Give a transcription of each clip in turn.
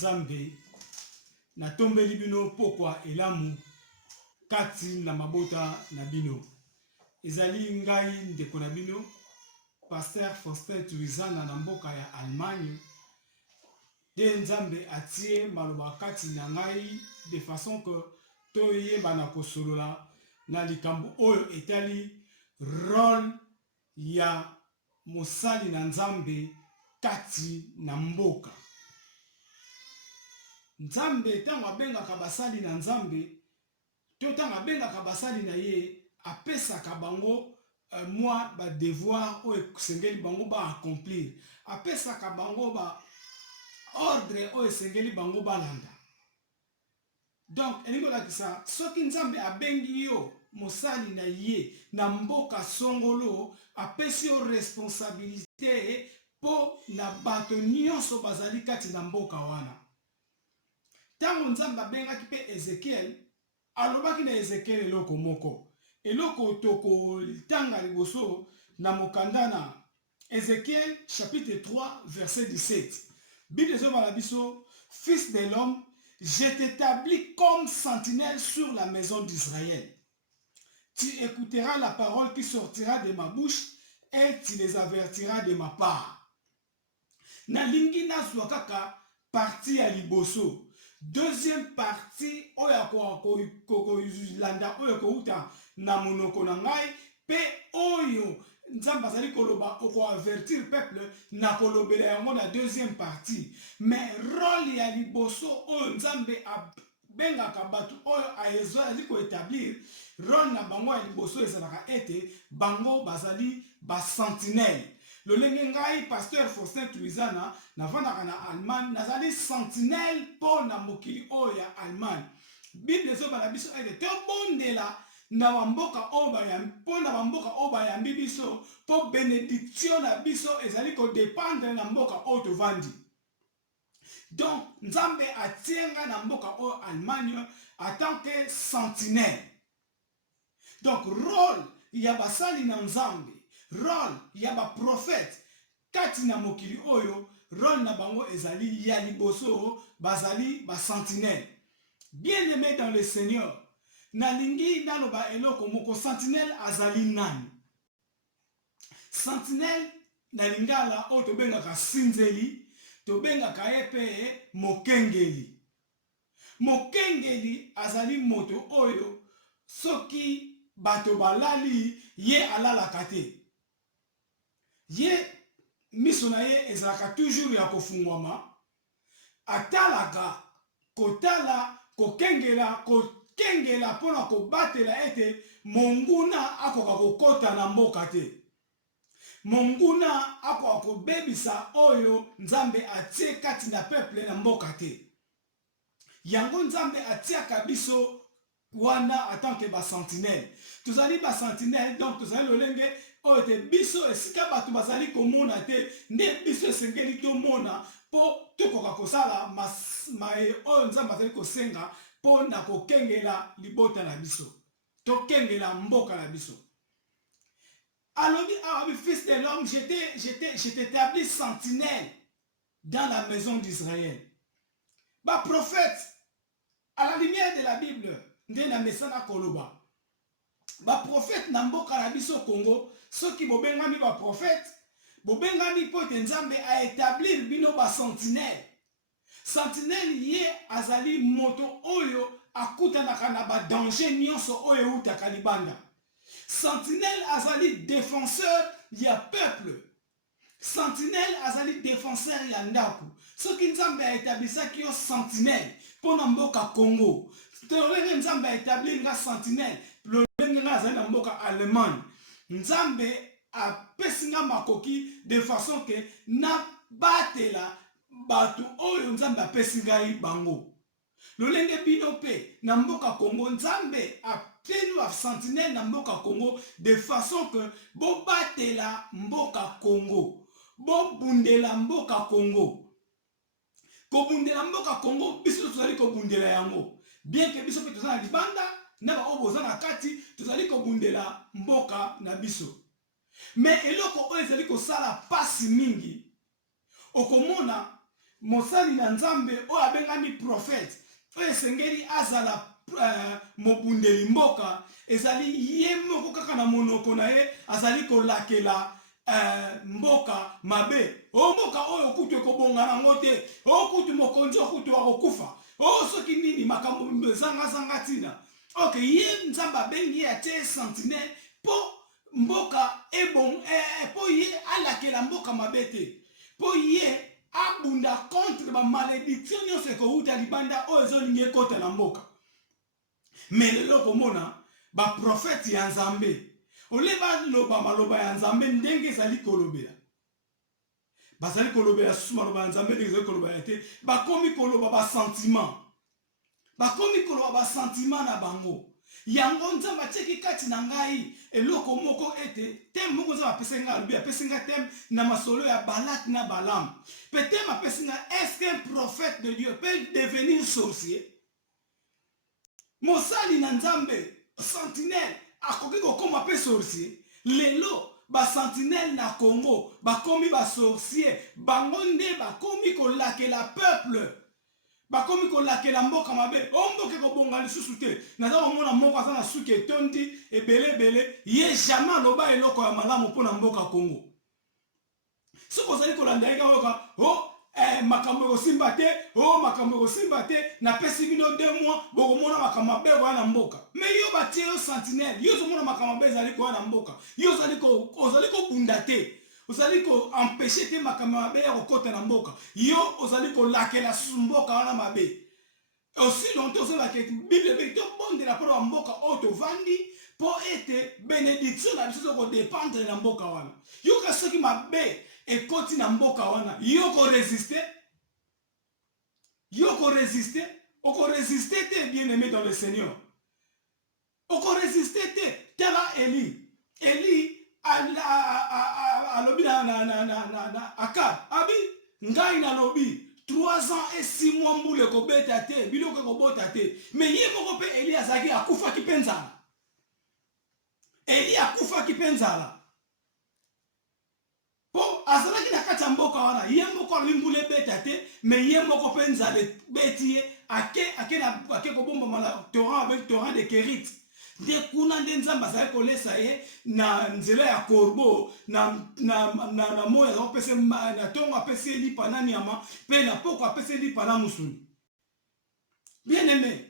Nzambe na tombeli bino pokwa elamu kati na mabota na bino. Ezali ngai ndeko na bino Pasteur Faustin Tuizana na mboka ya Allemagne. De Nzambe atie maloba kati na ngai de façon que toyeba na kosolola na likambo oyo etali rôle ya mosali na Nzambe kati na mboka. Nzambe tango abengaka basali na Nzambe to tango abengaka basali na ye apesaka bango moi ba devoir oyo esengeli bango ba accomplir, apesaka bango ba ordre oyo esengeli bango balanda. Donc elingo lakisa soki Nzambe abengi yo mosali na ye na mboka songolo, apesi yo responsabilité po na bato nyonso bazali kati na mboka wana. Tango Nzambe abengaki pe Ezekiel, alobaki na Ezekiel eloko moko. Eloko toko tanga liboso na mokanda na Ezekiel chapitre 3 verset 17. Bible ezobala biso, fils de l'homme, je t'établis comme sentinelle sur la maison d'Israël. Tu écouteras la parole qui sortira de ma bouche et tu les avertiras de ma part. Nalingi nazwa kaka partie ya liboso. Deuxième partie oya ko landa oya ko uta na monoko na ngai pe oyo Nzambe azali koloba oko avertir peuple na kolobela yango na deuxième partie. Mais rôle ya liboso oyo Nzambe abengaka batu oyo azali ko établir rôle na bango ya liboso ezalaka ete bango bazali ba sentinelle. Lolenge ngai Pasteur Faustin Tuizana navandaka na Allemagne nazali sentinelle po na mokili oyo ya Allemagne. Bible ezobala biso ete tobondela na bamboka oyo bayambi po na bamboka oyo bayambi biso po bénédiction na biso ezali kodépendre na mboka oyo tovandi. Donc Nzambe atienga na mboka oyo Allemagne en tant que sentinelle. Donc rôle ya basali na Nzambe, rôle ya ba prophète kati na mokili oyo, rôle na bango ezali ya liboso bazali ba sentinelle. Bien-aimé dans le Seigneur, nalingi naloba eloko moko, sentinelle azali nani? Sentinelle na lingala oyo tobengaka sinzeli, tobengaka ye pe mokengeli. Mokengeli azali moto oyo soki bato balali ye alalaka te. Ye miso na ye ezalaka toujours ya kofungwama, atalaka kotala kokengela pona kobatela ete monguna akoka kokota na mboka te. Monguna akoka kobebisa oyo Nzambe atie kati na peuple na mboka te. Yango Nzambe atiaka biso wana en tant que ba sentinelle. Tozali ba sentinelle, donc tozali lolenge oyo te biso esika bato bazali komona te, nde biso esengeli tomona po tokoka kosala oyo Nzambe azali kosenga po na kokengela libota na biso, tokengela mboka na biso. Alobi fils de l'homme, je t'établis sentinelle dans la maison d'Israël. Ba prophète à la lumière de la Bible nde na mesana koloba. Ba prophète na mboka na biso Congo, soki bobengami ba prophète, bobengami po te Nzambe a établir bino ba sentinelle. Sentinelle ye azali moto oyo akutanaka na ba danger nyonso oyo utaka libanda. Sentinelle azali défenseur ya peuple. Sentinelle azali défenseur ya ndaku. Soki Nzambe a établisaki yo sentinelle po na mboka Congo, tolenge Nzambe a établir nga sentinelle lolenge nga azali na mboka Allemagne, Nzambe apesi nga makoki de façon que na batela batu oyo Nzambe apesi ngai bango. Lolenge bino pe na mboka Congo, Nzambe apesi wa sentinelle na mboka Congo de façon que bo batela mboka Congo, bo bundela mboka Congo. Kobundela mboka Congo biso tozali kobundela yango. Bien que biso pe tozali libanda na ba oboza na kati tozali kobundela mboka na biso. Mais eloko oyo ezali kosala pasi mingi. Okomona mosali na nzambe oyo abengami prophète oyo esengeli azala mobundeli mboka ezali ye moko kaka na monoko na ye azali kolakela mboka mabe o mboka oyo kutu ekobonga nango te o kutu mokonzi okutu akokufa o soki nini makambo ezangazanga ntina ok ye nzambe abengi ye atie sentinelle mpo mboka mpo ye alakela mboka mabe te mpo ye abunda contre bamalédiction nyonso ekouta libanda oyo ezolingi ekota na mboka me lelo komona baprofete ya nzambe ole baloba maloba ya nzambe ndenge ezali kolobela bazali kolobela susu maloba ya nzambe ndenge ezali kolobela te bakomi koloba basentiment bakomi koloba basentiment na bango yango nzambe atieki kati na ngai eloko moko ete teme moko nzambe apesi ngai alobi apesi ngai teme na masolo ya Balak na Balaam pe teme apesi ngai est-ce qu'un prophète de Dieu peut devenir sorcier mosali na nzambe sentinelle akoki kokoma mpe sorcier lelo basentinelle na Congo bakomi basorcier bango nde bakomi kolakela peuple bakomi kolakela mboka mabe o mboka ekobonga lisusu te naza komona moko aza na suki etondi ebelebele ye jamais aloba eloko ya malamu mpona mboka Congo soki ozali kolanda ye kaoyoka o makambo ekosimba te o makambo ekosimba te napesi bino 2 mois bokomona makambo mabe koya na mboka me yo batie yo sentinelle yo ozomona makambo mabe ezali koya na mboka yo ozali kobunda te ozali koempeshe te makambo mabe ya kokota na mboka yo ozali kolakela susu mboka wana mabe aussi longtemps ozalaki bible ebengi tobondela mpo na mboka oyo tovandi mpo ete bénédiction na biso ezokodépendre na mboka wana yoka soki mabe ekoti na mboka wana yo koresiste okoresiste te bien aimé dans le Seigneur okoresiste te tala Eli alobi na Akab abi ngai nalobi 3 ans et 6 mois mbula ekobeta te biloko ekobota te me ye moko mpe Eli azalaki akufaki mpe nzala Eli akufaki mpe nzala po azalaki na kati ya mboka wana ye moko alobi mbula ebeta te me ye moko mpe nzala ebeti ye ake kobombama na torrent avec torrent de Kérit nde kuna nde nzambe azali kolesa ye na nzela ya korbo na moyo azakopesa na ntongo apesi ye lipa na nyama mpe na poko apesi ye lipa na musuni bien aimé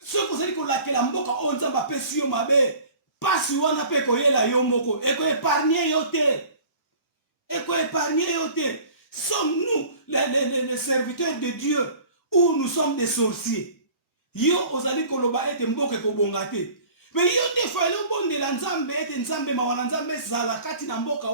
soki ozali kolakela mboka oyo nzambe apesi yo mabe pasi wana mpe ekoyela yo moko ekoepargne yo te sommes-nous les serviteurs de Dieu ou nous sommes des sorciers yo ozali koloba ete mboka ekobonga te me yo te fale obondela nzambe ete nzambe mawa na nzambe ezala kati na mboka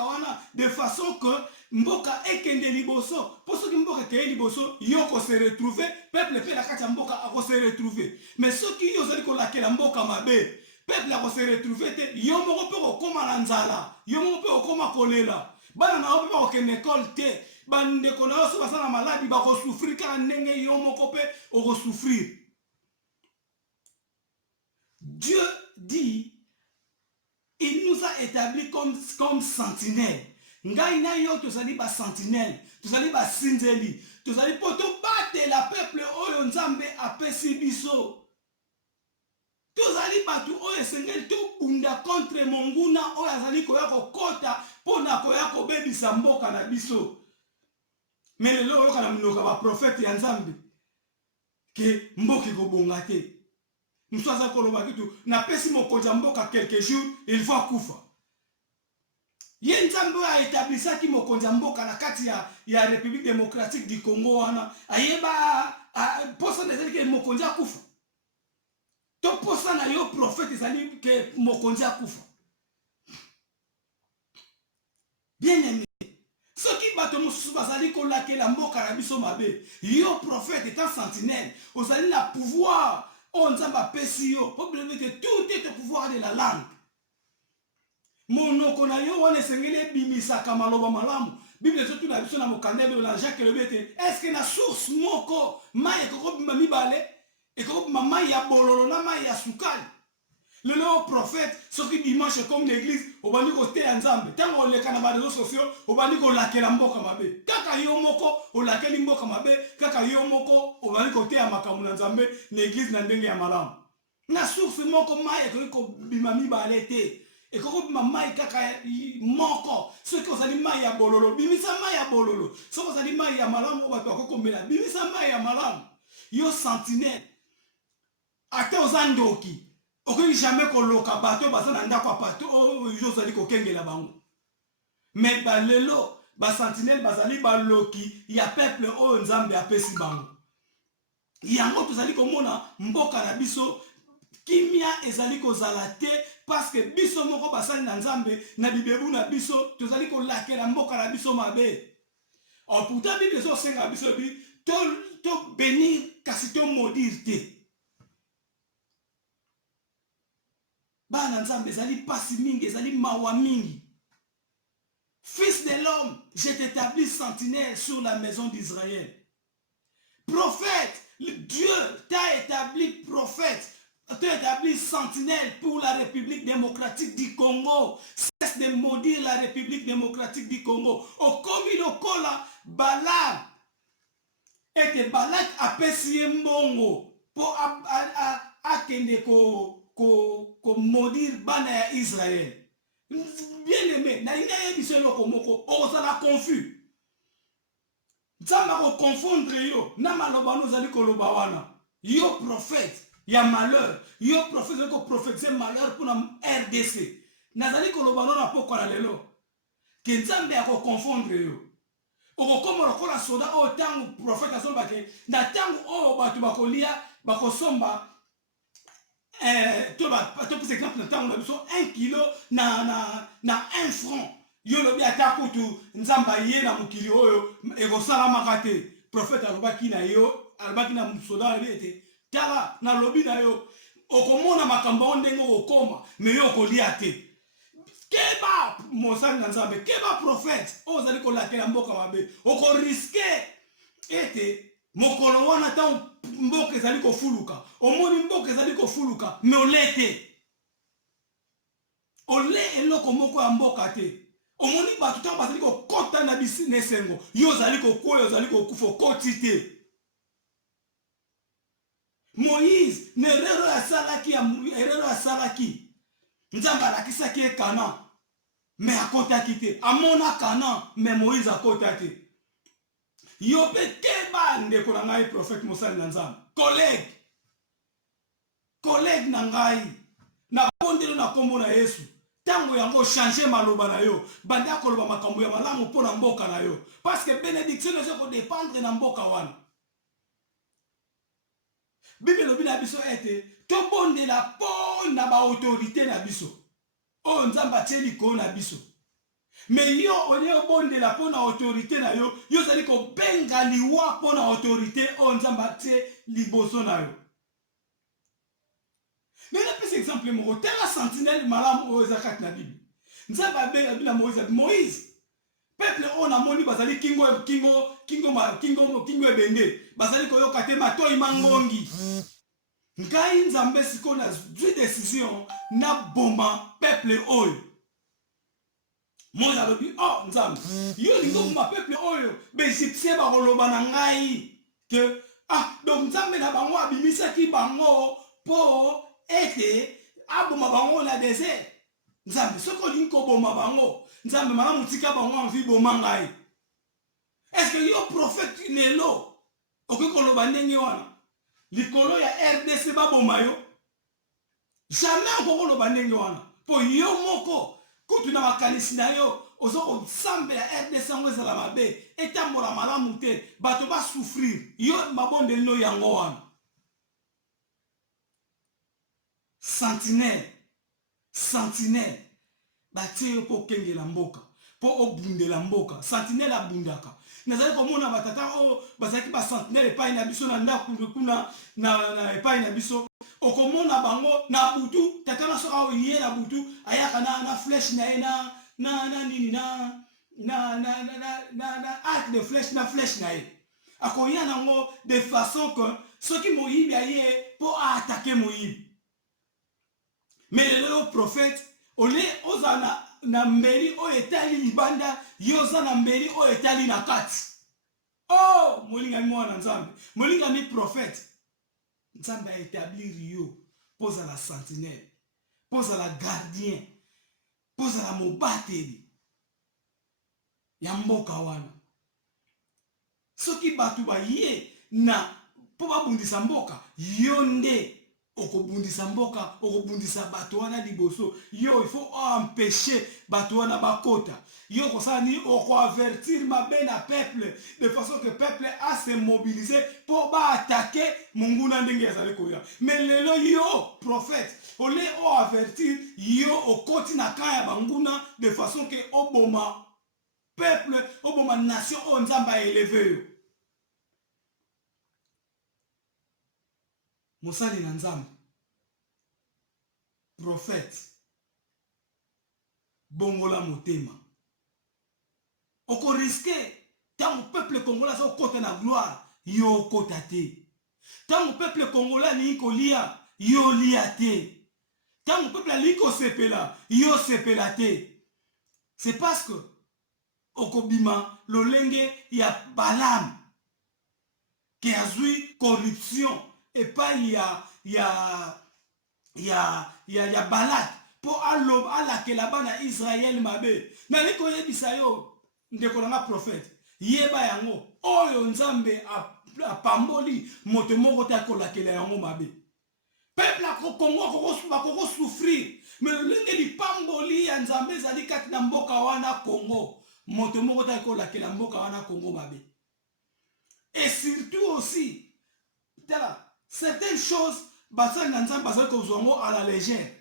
wana de façon que mboka ekende liboso mpo soki mboka ekeye liboso yo kose retrouve peuple mpe na kati ya mboka akose retrouve me soki yo ozali kolakela mboka mabe peuple akose retrouve te yo moko mpe kokóma na nzala yo moko mpe kokóma kolela bana na yo mpe bakokende ekole te bandeko na yo so baza na maladi bakosouffrir kaka ndenge yo moko mpe okosouffrir Dieu dit il nous a établi comme sentinelle ngai na yo tozali basentinelle tozali basinzeli tozali mpo tobatela peuple oyo nzambe apesi biso tozali bato oyo esengeli tobunda contre monguna oyo azali koya kokota mpo na koya kobebisa mboka na biso me lelo oyoka na minoka baprofete ya nzambe ke mboka ekobonga te mosu aza koloba kitu napesi mokonzi ya mboka quelques jours il faut akufa ye nzambe oyo aétablisaki mokonzi ya mboka na kati ya république démocratique du Congo wana ayeba posa na ezali ke mokonzi akufa to posa na yo prophète ezali ke mokonzi akufa bien aimé soki bato mosusu bazali kolakela mboka na biso mabe yo prophète étant sentinelle ozali na pouvoir oyo nzambe apesi yo po biloko ete tout est au pouvoir de la langue monoko na yo wana esengeli ebimisaka maloba malamu bible ezotuna biso na mokanda ebelo na Jacques elobi ete estce na source moko mai ekokobima mibale ekokobima mai ya bololo na mai ya sukali Le prophète, ce qui dimanche comme l'église, au bandi côté ensemble. Tant on les canabas réseaux sociaux, au bandi ko laqué la mboka mabe. Kaka yomoko, au laqué limboka mabe, kaka yomoko, au bandi côté à makamu nzambe, l'église n'andenge ya malam. Na source moko maye ko bimami balete. Et quand maman kaka moko, ce que vous allez maye ya bololo, bimisa maye ya bololo. Ce que vous allez maye ya malam, ou batoko kombela, bimisa maye ya malam. Yo sentinelle. Ate ozandoki. Okoki jamais koloka bato baza na ndako ya bato oyo ozali kokengela bango. Mais balelo basentinelle bazali baloki ya peuple oyo nzambe apesi bango. Yango tozali komona mboka na biso kimia ezali kozala te parce que biso moko basali na nzambe na bibebu na biso tozali kolakela mboka na biso mabe. Or pourtant Bible ezosenga biso bi to bénir kasi to maudire te. Bana nzambe ezali pasi mingi, ezali mawa mingi. Fils de l'homme, je t'établis sentinelle sur la maison d'Israël. Prophète, Dieu t'a établi prophète, t'a établi sentinelle pour la République démocratique du Congo. Cesse de maudire la République démocratique du Congo. Au komi lokola Balaam et Balak apesi mbongo pour akende ko maudire bana ya Israël. Bien aimé, na inga yebiso loko moko ozala confus. Nzamba ko confondre yo na maloba no zali koloba wana. Yo prophète ya malheur, yo prophète ko prophétiser malheur pour la RDC. Nazali koloba no na poko na lelo. Ke nzambe ya ko confondre yo. Okokomo lokola soda o tangu prophète asoba ke na tangu o batu bakolia bakosomba tu peux exemple on a besoin 1 kilo na 1 franc yo lobi atakutu nzamba ye na mukili oyo ekosala makate prophète alobaki na yo alobaki na musoda ete tala na lobi na yo okomona makambo ndenge okoma mais yo kolia te keba mosali na nzambe keba prophète ozali kolakela mboka mabe oko risquer ete mokolo wana ta mboka ezali kofuluka omoni mboka ezali kofuluka me olete ole eloko moko ya mboka te omoni bato ta bazali kokota na business engo yo ozali kokoya ozali kokufa okoti te Moïse ne erreur asalaki nzambe alakisaki ye Kana me akotaki te amona Kana me Moïse akota te. Yo pe keba ndeko na ngai prophète mosali na nzambe collègue na ngai na bondelo na kombo na Yesu tango yango changer maloba na yo banda koloba makambo ya malamu mpo na mboka na yo parce que bénédiction ne ko dépendre na mboka wana. Bible lobi na biso ete to bondela po na ba autorité na biso o nzamba tieli ko na biso. Mais yo oye obondela po na autorité na yo yo zali ko benga liwa po na autorité o nzamba tie liboso na yo. Mais na pese exemple moko tela sentinelle malamu o zakat na Bible. Nzamba benga bina Moïse. Peuple on a moni bazali kingo ebende bazali ko yoka te matoi mangongi. Ngai nzambe siko na dwi décision na bomba peuple oyo. Moi alobi oh nzambe yo lingo ma peuple oyo be egyptien ba koloba na ngai que donc nzambe na bango abimisa ki bango po ete aboma bango na désert. Nzambe soko linko boma bango nzambe mama mutika bango envie boma ngai. Est-ce que yo prophète nelo okikoloba ndenge wana likolo ya RDC ba boma yo jamais okoloba ndenge wana po yo moko kutu na makanisi na yo ozoko nsambe ya RDC ngo ezala mabe etambola malamu te bato ba souffrir yo mabonde no yango wana. Sentinelle batie yo po kengela mboka po obundela mboka sentinelle abundaka nazali komona batata o bazaki ba sentinelle epai na biso na ndako kuna na epai na biso okomona bango na butu tata na soka o ye na butu ayaka na flèche na ye na nini na arc de flèche na flèche na ye akoya nango de façon que soki moyibi aye po attaquer moyibi. mais le prophète ole ozana na mbeli o etali libanda yoza na mbeli o etali na kati. Oh, molinga mwana nzambe, molinga mi prophète. Nzambe a établir yo, pose à la sentinelle, pose à la gardien, pose à la mobateli. Yamboka wana. Soki batu ba ye na po ba bundisa mboka, yonde okobundisa mboka, okobundisa batu wana liboso. Yo, il faut empêcher batu wana bakota. Yo kosani oko avertir ma bena peuple de façon que peuple a se mobiliser pour ba attaquer munguna ndenge yazali koya. Mais lelo yo prophète, ole o avertir yo okoti na kaya banguna de façon que oboma peuple, oboma nation o nzamba élevé yo. Mosali na nzambe prophète bongola motema oko risquer tant peuple congolais so kota na gloire yo kota te, tant peuple congolais ni kolia yo lia te, tant peuple li ko sepela yo sepela te. C'est parce que okobima lolenge ya Balaam qui a joué corruption et pas il y a Balak pour alob ala ke la bana Israël mabe na liko yebisa yo ndeko na prophète yeba yango oyo nzambe a pamboli moto moko ta ko la ke la yango mabe peuple a Congo ko souffrir mais lenge li pamboli ya nzambe zali kati na mboka wana Congo moto moko ta ko la ke la mboka wana Congo mabe. Et surtout aussi certaines choses basal na nzambe basal ko zongo à la légère.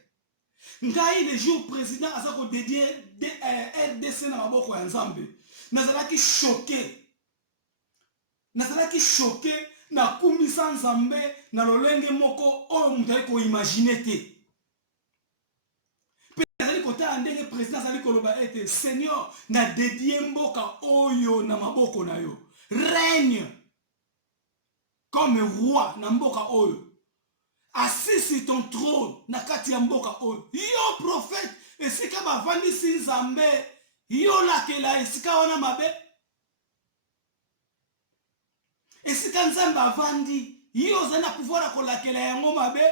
Ngai le jour président asa ko dédié RDC na maboko ya nzambe nazalaki choqué na kumisa nzambe na lolenge moko oyo mutali ko imaginer te. Pe nazali kota ndenge président azali koloba ete Seigneur na dédié mboka oyo na maboko na yo. Règne comme roi na mboka oyo. Assis sur ton trône na kati ya mboka oyo. Yo prophète esika bavandi si nzambe yo lakela esika wana mabe. Esika nzambe avandi yo zana pouvoir kolakela yango mabe.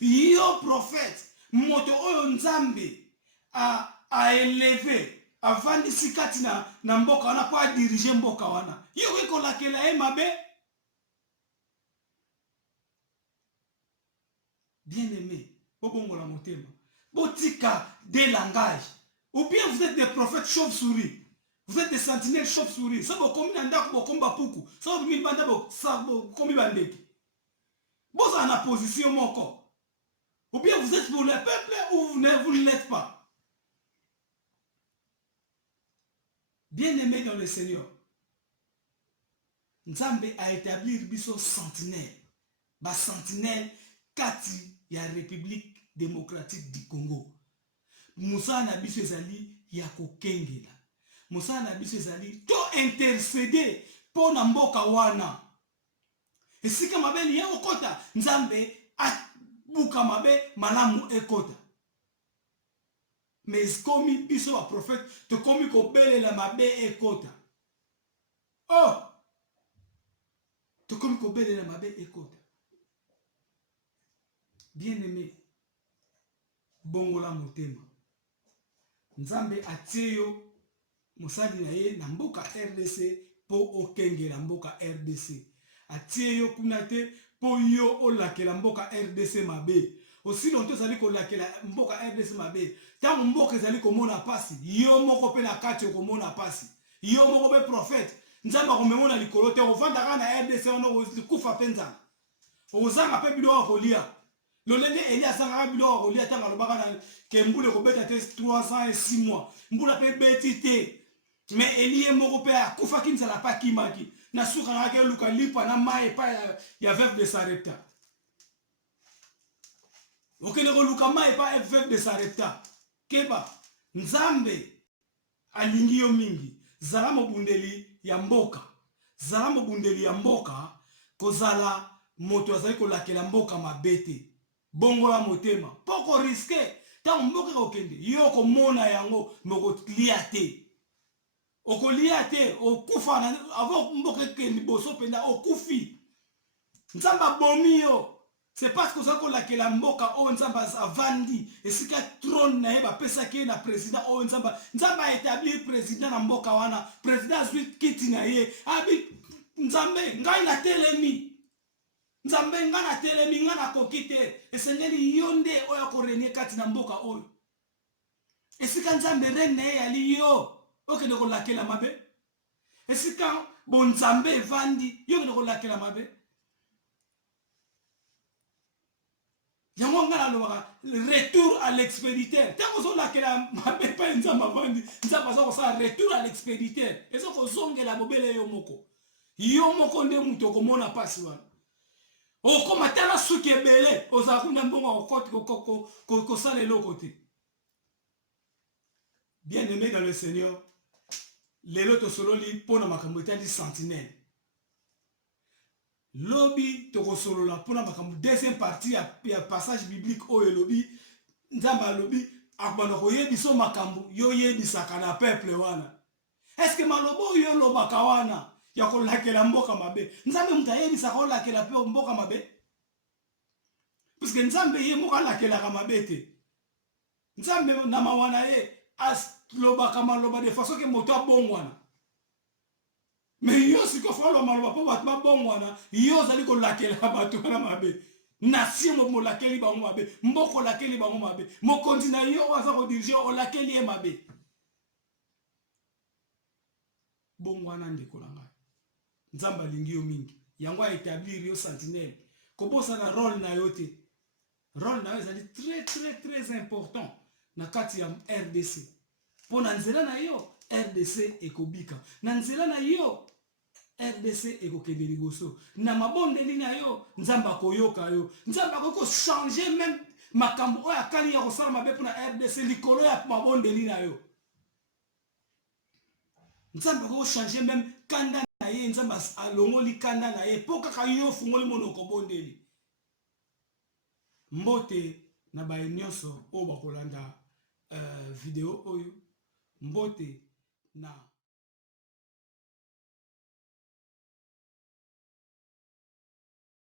Yo prophète moto oyo nzambe a élevé avandi si kati na mboka wana po a diriger mboka wana. Yo kolakela e mabe. Bien-aimé, Obongola Motema, Botika des langages. Ou bien vous êtes des prophètes chauve-souris. Vous êtes des sentinelles chauve-souris. Ça vous commis dans le combat poukou. Ça vous mis dans ça vous commis dans le vous êtes en la position mon corps. Ou bien vous êtes pour le peuple ou vous ne l'êtes pas. Bien-aimé dans le Seigneur, Nzambe a établi biso sentinelle. Ba sentinelle kati ya République démocratique du Congo. Moussa na biso ezali ya kokengela. Moussa na biso ezali to intercéder pour na mboka wana. Esika mabe ni ya okota Nzambe abuka mabe malamu ekota. Mais komi biso ba prophète to komi ko belela mabe ekota. Oh! To komi ko belela mabe ekota. Bien-aimé, bongola motema. Nzambe atieyo musali na ye na mboka RDC po okengela mboka RDC. Atieyo kunate po yo olakela mboka RDC mabe. Aussi longtemps zali ko lakela mboka RDC mabe. Tango mboka zali komona pasi, yo moko pe na kati komona pasi. Yo moko be prophète. Nzamba komemona likolo te ovanda kana RDC ono kufa penza. Ozanga pe bilo kolia. Lolenge Elias a bilo kolia tanga lobaka na kembule ko beta te 3 ans et 6 mois. Mbula pe betite. Mais Elie moko pe akufa kinza la pa kimaki. Na suka ngake luka lipa na mai pa ya veuve de Sarepta. Okele ko luka mai pa veuve de Sarepta. Keba Nzambe alingi yo mingi. Zala mobundeli ya mboka. Zala mobundeli ya mboka kozala moto azali ko lakela mboka mabete. bongola motema poko risque tant mboka okende yo ko mona yango moko liate okolia te okufa na avant mboka kende boso penda okufi nzamba bomi yo c'est parce que ça ko lakela mboka o nzamba avandi esika trône na ye bapesaki na président o nzamba établir président na mboka wana président azwi kiti na ye abi nzambe ngai na telemi nzambe ngai na telemi ngai na koki te esengeli yo nde oyo akorenie kati na mboka oyo esika nzambe rene na ye yali yo okende kolakela mabe esika bonzambe evandi yo okende kolakela mabe yango nga nalobaka retour à l'expéditeur ntango ozolakela mabe pa nzambe avandi nzambe aza kosala retour à l'expéditeur eza kozongela bobele yo moko nde moto okomona mpasi wana okoma tala suki ebele ozala kuna mbongo okoti kosala eloko te. Bien aimé dans le Seigneur, lelo tosololi pona makambo etali sentinelle lobi tokosolola pona makambo deuxième partie ya passage biblique oyo lobi nzamba lobi akbana koyebiso makambo yo yebisaka na peuple wana est-ce que malobo yo lobaka wana ya kolakela mboka mabe nzambe muta yebisaka olakela pe mboka mabe puisque nzambe ye moko alakelaka mabe te nzambe na mawana ye lobaka maloba de façon ke moto abongwana mais yo sikofa maloba mpo bato babongwana yo ozali kolakela bato wana mabe nation molakeli bango mabe mboka olakeli bango mabe mokonzi na yo aza kodirige olakeli ye mabe bongwana ndeko na ngai nzambe alingi yo mingi yango aétablir yo sentinelle kobosana rôle na yo te rôle na yo ezali très important na kati ya RDC po na nzela na yo RDC ekobika na nzela na yo RDC ekokende liboso na mabondeli na yo nzambe akoyoka yo nzambe akokochange même makambo oyo akali ya kosala mabe mpo na RDC likolo ya mabondeli na yo nzambe akokochange même kanda na ye nzambe alongoli kanda na ye mpo kaka yo ofungoli monoko bondeli mbote na baye nyonso oyo bakolanda video oyo mbote na